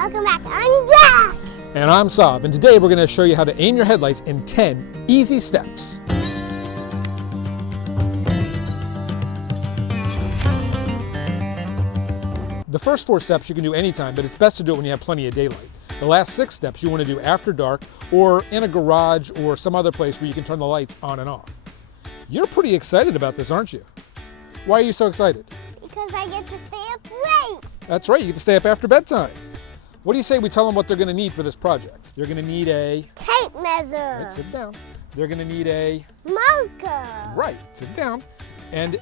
Welcome back, I'm Jack! And I'm Saav, and today we're going to show you how to aim your headlights in 10 easy steps. The first 4 steps you can do anytime, but it's best to do it when you have plenty of daylight. The last 6 steps you want to do after dark or in a garage or some other place where you can turn the lights on and off. You're pretty excited about this, aren't you? Why are you so excited? Because I get to stay up late. That's right, you get to stay up after bedtime. What do you say we tell them what they're going to need for this project? You're going to need a tape measure. Right, sit down. They're going to need a marker. Right, sit down. And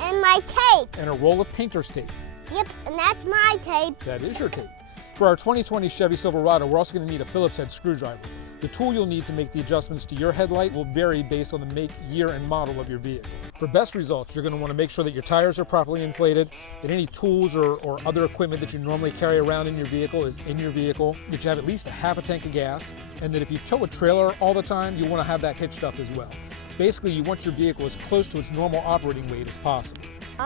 my tape. And a roll of painter's tape. Yep, and that's my tape. That is your tape. For our 2020 Chevy Silverado, we're also going to need a Phillips head screwdriver. The tool you'll need to make the adjustments to your headlight will vary based on the make, year, and model of your vehicle. For best results, you're going to want to make sure that your tires are properly inflated, that any tools or other equipment that you normally carry around in your vehicle is in your vehicle, that you have at least a half a tank of gas, and that if you tow a trailer all the time, you want to have that hitched up as well. Basically, you want your vehicle as close to its normal operating weight as possible.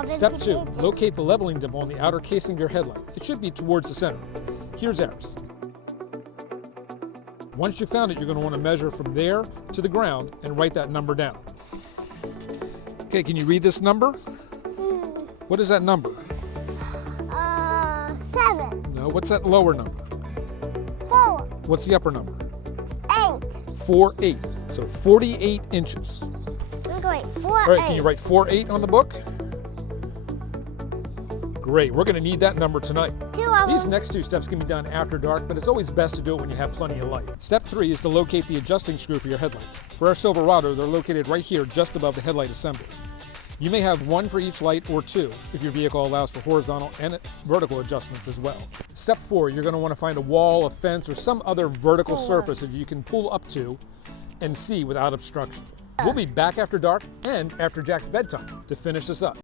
Step 2, locate the leveling dimple on the outer casing of your headlight. It should be towards the center. Here's ours. Once you've found it, you're going to want to measure from there to the ground and write that number down. Okay, can you read this number? What is that number? 7. No, what's that lower number? 4. What's the upper number? 8. 4'8". So 48 inches. I'm going 4'8". All right, can you write 4'8" on the book? Great, we're going to need that number tonight. These next 2 steps can be done after dark, but it's always best to do it when you have plenty of light. Step 3 is to locate the adjusting screw for your headlights. For our Silverado, they're located right here just above the headlight assembly. You may have 1 for each light or 2 if your vehicle allows for horizontal and vertical adjustments as well. Step 4, you're going to want to find a wall, a fence, or some other vertical surface that you can pull up to and see without obstruction. We'll be back after dark and after Jack's bedtime to finish this up.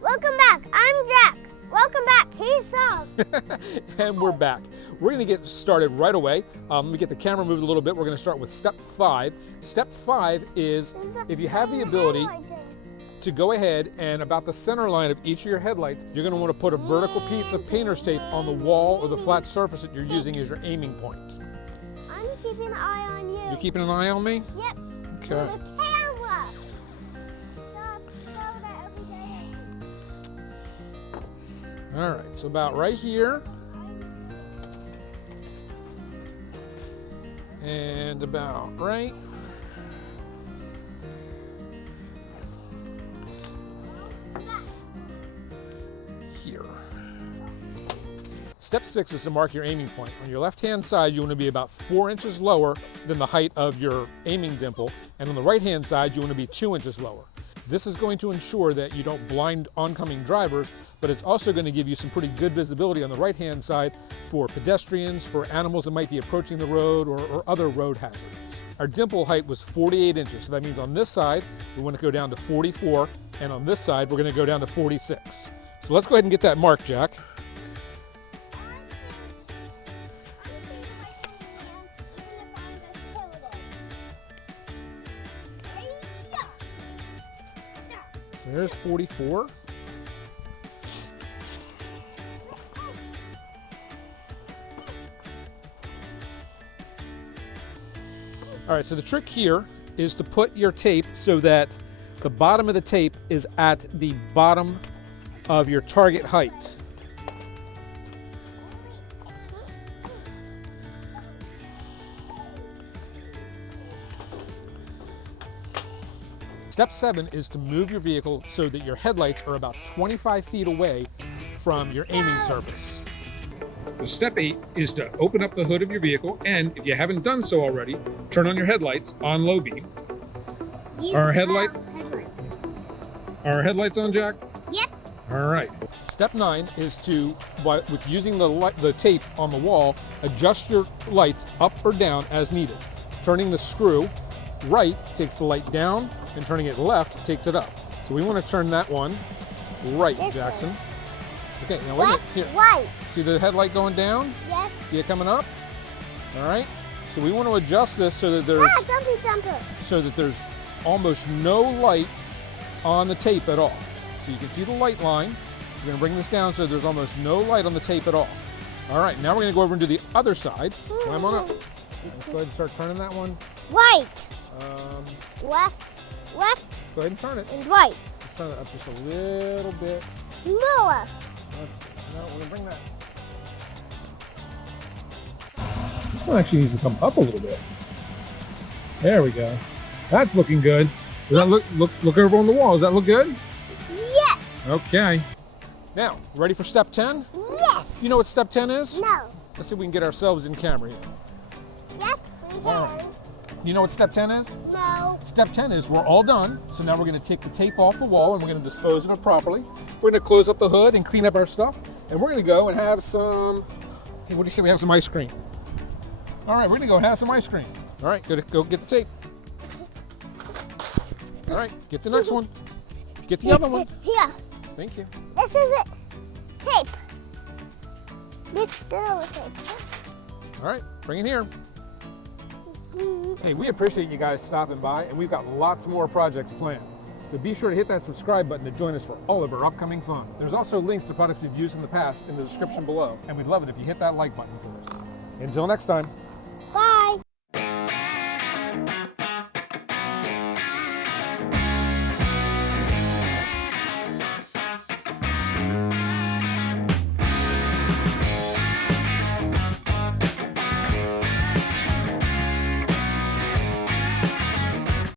Welcome back, I'm Jack. Welcome back, he's Saav. And we're back. We're going to get started right away. Let me get the camera moved a little bit. We're going to start with step 5. Step 5 is if you have the ability to go ahead and about the center line of each of your headlights, you're going to want to put a vertical piece of painter's tape on the wall or the flat surface that you're using as your aiming point. I'm keeping an eye on you. You're keeping an eye on me? Yep. Okay. The camera. All right, so about right here. And about right here. Step 6 is to mark your aiming point. On your left-hand side, you want to be about 4 inches lower than the height of your aiming dimple, and on the right-hand side, you want to be 2 inches lower. This is going to ensure that you don't blind oncoming drivers, but it's also going to give you some pretty good visibility on the right-hand side for pedestrians, for animals that might be approaching the road, or other road hazards. Our dimple height was 48 inches, so that means on this side, we want to go down to 44, and on this side, we're going to go down to 46. So let's go ahead and get that marked, Jack. There's 44. All right, so the trick here is to put your tape so that the bottom of the tape is at the bottom of your target height. Step 7 is to move your vehicle so that your headlights are about 25 feet away from your aiming surface. So step 8 is to open up the hood of your vehicle, and if you haven't done so already, turn on your headlights on low beam. Are our headlights on, Jack? Yep. All right. Step 9 is to, with using the tape on the wall, adjust your lights up or down as needed. Turning the screw right takes the light down, and turning it left takes it up. So we want to turn that one right, this Jackson. Way. Okay, now wait a minute. Here. Right. See the headlight going down? Yes. See it coming up? All right. So we want to adjust this so that there's jumpy jumper. so that there's almost no light on the tape at all. So you can see the light line. We're gonna bring this down so there's almost no light on the tape at all. All right, now we're gonna go over and do the other side. Climb on up. Let's go ahead and start turning that one. Right. Left. Go ahead and turn it. And right. Let's turn it up just a little bit. More. No, we're gonna bring that. This one actually needs to come up a little bit. There we go. That's looking good. Does that look over on the wall? Does that look good? Yes. Okay. Now, ready for step 10? Yes. You know what step 10 is? No. Let's see if we can get ourselves in camera here. Yes, we can. You know what step 10 is? No. Step 10 is we're all done. So now we're gonna take the tape off the wall and we're gonna dispose of it properly. We're gonna close up the hood and clean up our stuff. And we're gonna go and have some, hey, what do you say we have some ice cream? All right, we're gonna go and have some ice cream. All right, go get the tape. All right, get the next one. Get the other one. Here. Thank you. This is it. Tape. Mixed it with tape. All right, bring it here. Hey, we appreciate you guys stopping by, and we've got lots more projects planned. So be sure to hit that subscribe button to join us for all of our upcoming fun. There's also links to products we've used in the past in the description below, and we'd love it if you hit that like button for us. Until next time.